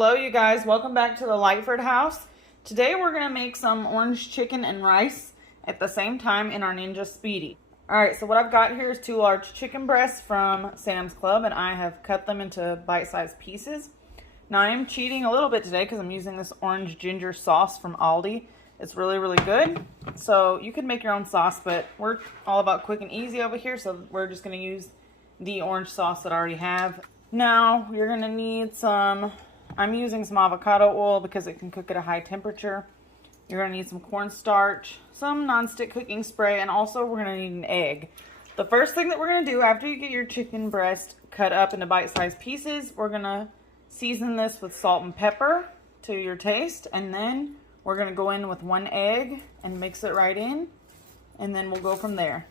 Hello you guys, welcome back to the Lightford house. Today we're going to make some orange chicken and rice at the same time in our Ninja Speedi. Alright, so what I've got here is 2 large chicken breasts from Sam's Club, and I have cut them into bite-sized pieces. Now I am cheating a little bit today because I'm using this orange ginger sauce from Aldi. It's really good. So you can make your own sauce, but we're all about quick and easy over here, so we're just going to use the orange sauce that I already have. Now you're going to need some, I'm using some avocado oil because it can cook at a high temperature. You're going to need some cornstarch, some non-stick cooking spray, and also we're going to need an egg. The first thing that we're going to do after you get your chicken breast cut up into bite-sized pieces, we're going to season this with salt and pepper to your taste, and then we're going to go in with 1 egg and mix it right in, and then we'll go from there.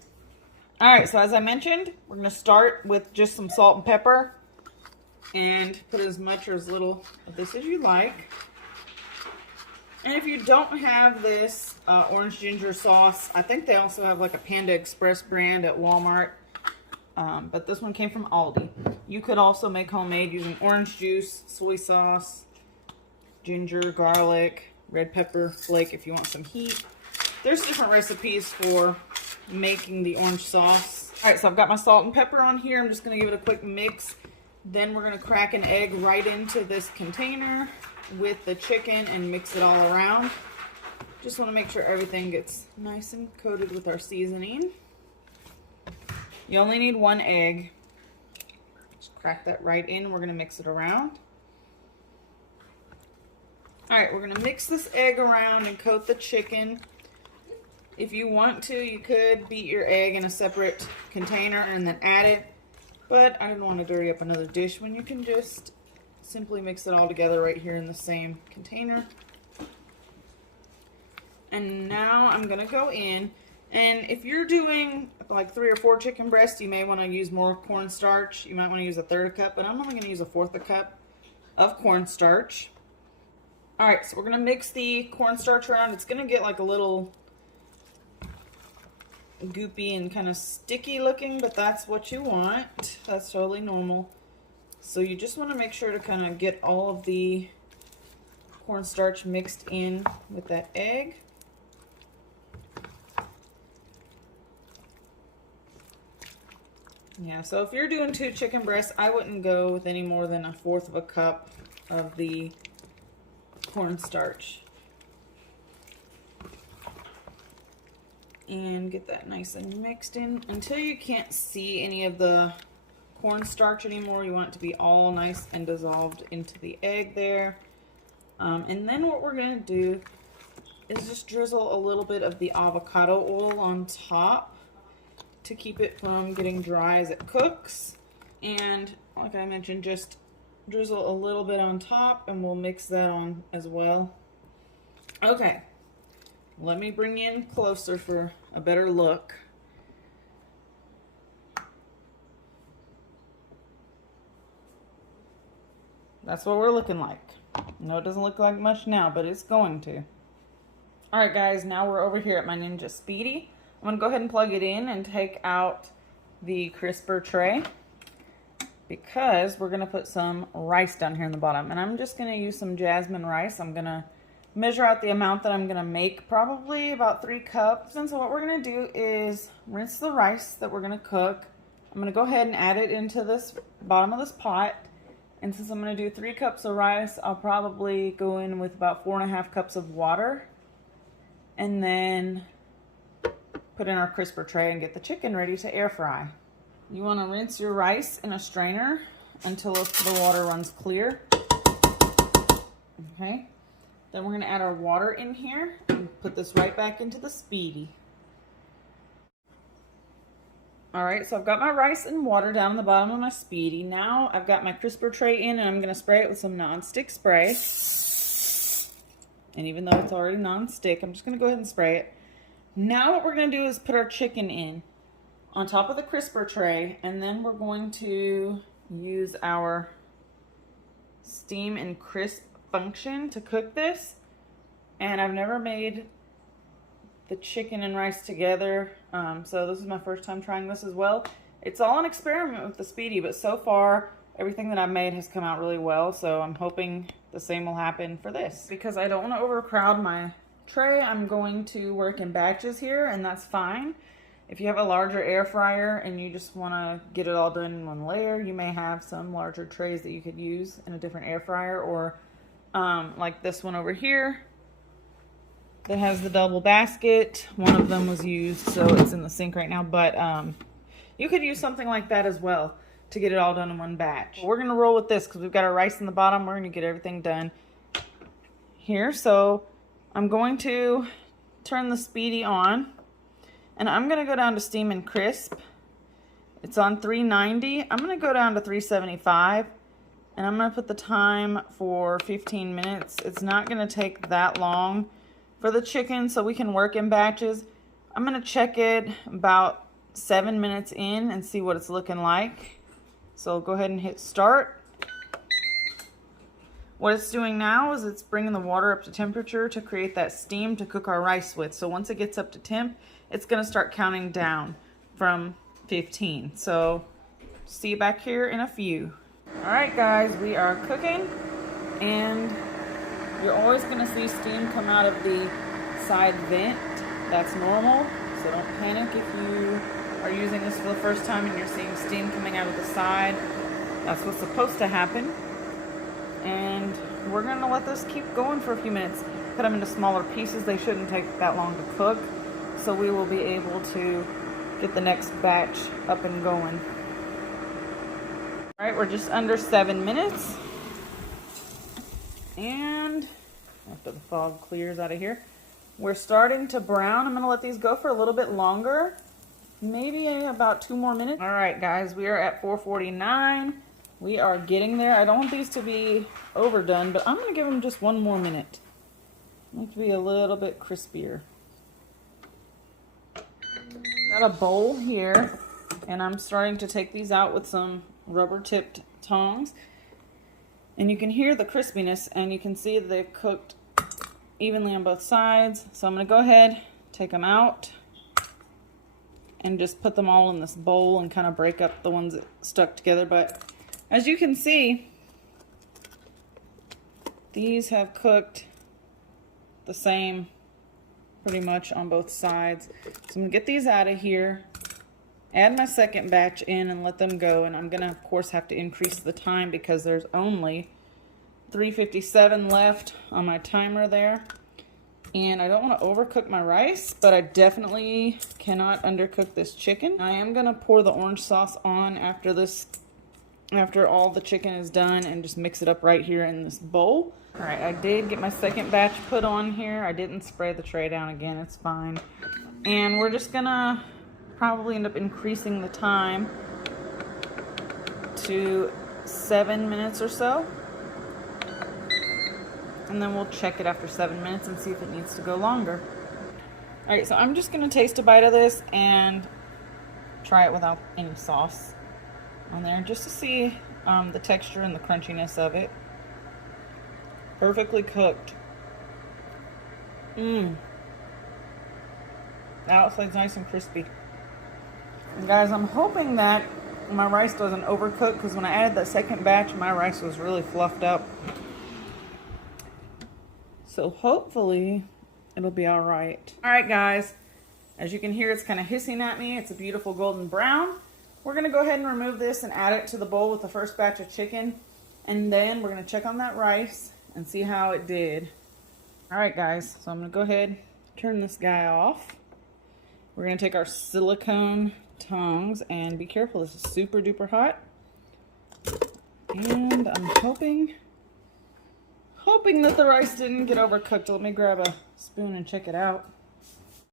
Alright, so as I mentioned, we're going to start with just some salt and pepper and put as much or as little of this as you like. And if you don't have this orange ginger sauce, I think they also have like a Panda Express brand at Walmart, but this one came from Aldi. You could also make homemade using orange juice, soy sauce, ginger, garlic, red pepper flake if you want some heat. There's different recipes for making the orange sauce. Alright, so I've got my salt and pepper on here. I'm just going to give it a quick mix. Then we're going to crack an egg right into this container with the chicken and mix it all around. Just want to make sure everything gets nice and coated with our seasoning. You only need 1 egg. Just crack that right in. We're going to mix it around. Alright, we're going to mix this egg around and coat the chicken. If you want to, you could beat your egg in a separate container and then add it. But I didn't want to dirty up another dish when you can just simply mix it all together right here in the same container. And now I'm going to go in. And if you're doing like 3 or 4 chicken breasts, you may want to use more cornstarch. You might want to use 1/3 cup, but I'm only going to use 1/4 cup of cornstarch. Alright, so we're going to mix the cornstarch around. It's going to get like a little goopy and kind of sticky looking, but that's what you want. That's totally normal. So you just want to make sure to kind of get all of the cornstarch mixed in with that egg. Yeah, so if you're doing 2 chicken breasts, I wouldn't go with any more than 1/4 cup of the cornstarch. And get that nice and mixed in until you can't see any of the cornstarch anymore. You want it to be all nice and dissolved into the egg there. And then what we're going to do is just drizzle a little bit of the avocado oil on top to keep it from getting dry as it cooks. And like I mentioned, just drizzle a little bit on top and we'll mix that on as well. Okay. Let me bring you in closer for a better look. That's what we're looking like. No, it doesn't look like much now, but it's going to. Alright guys, now we're over here at my Ninja Speedi. I'm going to go ahead and plug it in and take out the crisper tray because we're going to put some rice down here in the bottom. And I'm just going to use some jasmine rice. I'm going to measure out the amount that I'm going to make, probably about 3 cups. And so what we're going to do is rinse the rice that we're going to cook. I'm going to go ahead and add it into this bottom of this pot. And since I'm going to do 3 cups of rice, I'll probably go in with about 4.5 cups of water. And then put in our crisper tray and get the chicken ready to air fry. You want to rinse your rice in a strainer until the water runs clear. Okay. Then we're going to add our water in here and put this right back into the Speedi. Alright, so I've got my rice and water down on the bottom of my Speedi. Now I've got my crisper tray in and I'm going to spray it with some non-stick spray. And even though it's already non-stick, I'm just going to go ahead and spray it. Now what we're going to do is put our chicken in on top of the crisper tray, and then we're going to use our steam and crisp function to cook this. And I've never made the chicken and rice together, so this is my first time trying this as well. It's all an experiment with the Speedi, but so far everything that I've made has come out really well, so I'm hoping the same will happen for this. Because I don't want to overcrowd my tray, I'm going to work in batches here, and that's fine. If you have a larger air fryer and you just want to get it all done in one layer, you may have some larger trays that you could use in a different air fryer, or like this one over here that has the double basket. One of them was used, so it's in the sink right now, but you could use something like that as well to get it all done in one batch. We're gonna roll with this because we've got our rice in the bottom. We're gonna get everything done here. So I'm going to turn the Speedi on, and I'm gonna go down to steam and crisp. It's on 390. I'm gonna go down to 375, and I'm gonna put the time for 15 minutes. It's not gonna take that long for the chicken, so we can work in batches. I'm gonna check it about 7 minutes in and see what it's looking like. So I'll go ahead and hit start. What it's doing now is it's bringing the water up to temperature to create that steam to cook our rice with. So once it gets up to temp, it's gonna start counting down from 15. So see you back here in a few. All right, guys, we are cooking, and you're always gonna see steam come out of the side vent. That's normal, so don't panic if you are using this for the first time and you're seeing steam coming out of the side. That's what's supposed to happen. And we're gonna let this keep going for a few minutes. Cut them into smaller pieces. They shouldn't take that long to cook, so we will be able to get the next batch up and going. All right, we're just under 7 minutes. And after the fog clears out of here, we're starting to brown. I'm gonna let these go for a little bit longer. Maybe about 2 more minutes. All right, guys, we are at 4:49. We are getting there. I don't want these to be overdone, but I'm gonna give them just 1 more minute. I want it to be a little bit crispier. Got a bowl here, and I'm starting to take these out with some rubber tipped tongs. And you can hear the crispiness, and you can see they've cooked evenly on both sides. So I'm gonna go ahead, take them out, and just put them all in this bowl and kind of break up the ones that stuck together. But as you can see, these have cooked the same pretty much on both sides. So I'm gonna get these out of here, add my second batch in and let them go. And I'm gonna, of course, have to increase the time because there's only 3:57 left on my timer there. And I don't want to overcook my rice, but I definitely cannot undercook this chicken. I am going to pour the orange sauce on after all the chicken is done, and just mix it up right here in this bowl. All right, I did get my second batch put on here. I didn't spray the tray down again. It's fine. And we're just going to probably end up increasing the time to 7 minutes or so. And then we'll check it after 7 minutes and see if it needs to go longer. All right, so I'm just gonna taste a bite of this and try it without any sauce on there, just to see the texture and the crunchiness of it. Perfectly cooked. The outside's nice and crispy. And guys, I'm hoping that my rice doesn't overcook, because when I added that second batch, my rice was really fluffed up. So hopefully it'll be all right. All right, guys, as you can hear, it's kind of hissing at me. It's a beautiful golden brown. We're gonna go ahead and remove this and add it to the bowl with the first batch of chicken. And then we're gonna check on that rice and see how it did. All right, guys, so I'm gonna go ahead, turn this guy off. We're gonna take our silicone tongs, and be careful, this is super duper hot. And I'm hoping that the rice didn't get overcooked. Let me grab a spoon and check it out.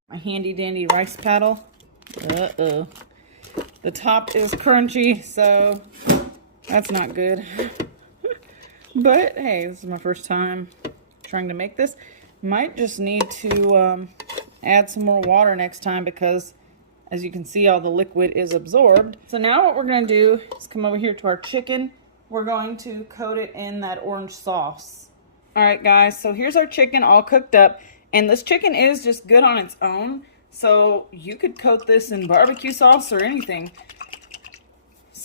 My handy dandy rice paddle. The top is crunchy, so that's not good. But hey, this is my first time trying to make this. Might just need to add some more water next time, because as you can see, all the liquid is absorbed. So now what we're going to do is come over here to our chicken. We're going to coat it in that orange sauce. All right, guys, so here's our chicken all cooked up. And this chicken is just good on its own, so you could coat this in barbecue sauce or anything.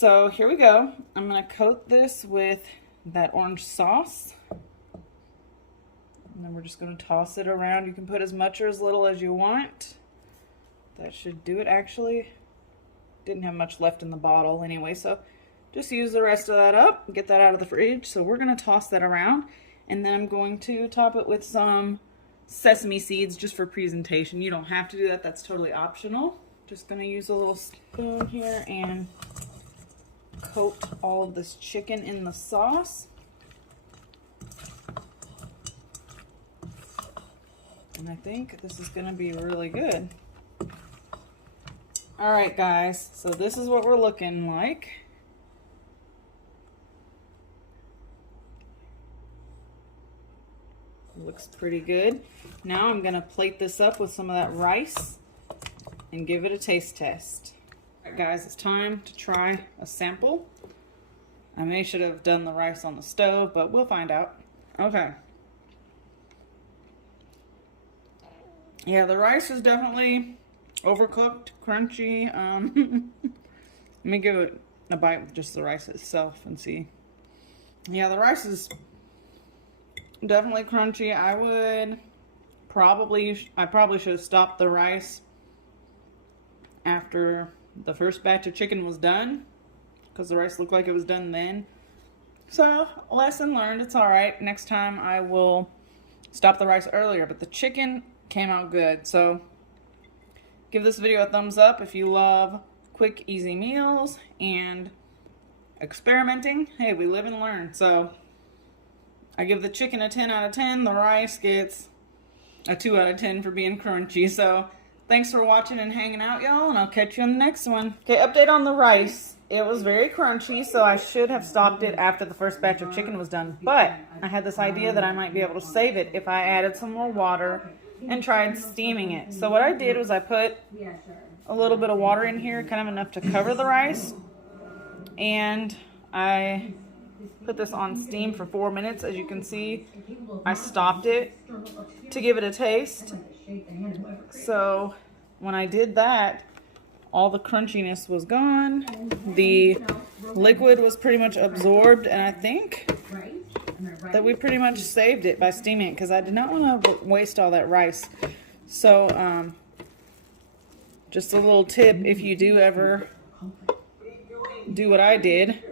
So here we go. I'm gonna coat this with that orange sauce. And then we're just gonna toss it around. You can put as much or as little as you want. That should do it. Actually, didn't have much left in the bottle anyway, so just use the rest of that up, get that out of the fridge. So we're gonna toss that around, and then I'm going to top it with some sesame seeds just for presentation. You don't have to do that, that's totally optional. Just gonna use a little spoon here and coat all of this chicken in the sauce. And I think this is gonna be really good. All right, guys, so this is what we're looking like. Looks pretty good. Now I'm gonna plate this up with some of that rice and give it a taste test. All right, guys, it's time to try a sample. I should have done the rice on the stove, but we'll find out. Okay. Yeah, the rice is definitely overcooked, crunchy. Let me give it a bite with just the rice itself and see. Yeah, the rice is definitely crunchy. I probably should have stopped the rice after the first batch of chicken was done, because the rice looked like it was done then. So, lesson learned, it's all right. Next time I will stop the rice earlier, but the chicken came out good. So give this video a thumbs up if you love quick, easy meals and experimenting. Hey, we live and learn. So I give the chicken a 10 out of 10. The rice gets a 2 out of 10 for being crunchy. So thanks for watching and hanging out, y'all, and I'll catch you on the next one. Okay, update on the rice. It was very crunchy, so I should have stopped it after the first batch of chicken was done. But I had this idea that I might be able to save it if I added some more water and tried steaming it. So what I did was I put a little bit of water in here, kind of enough to cover the rice, and I put this on steam for 4 minutes. As you can see, I stopped it to give it a taste. So when I did that, all the crunchiness was gone. The liquid was pretty much absorbed, and I think that we pretty much saved it by steaming it, because I did not want to waste all that rice. So just a little tip, if you do ever do what I did,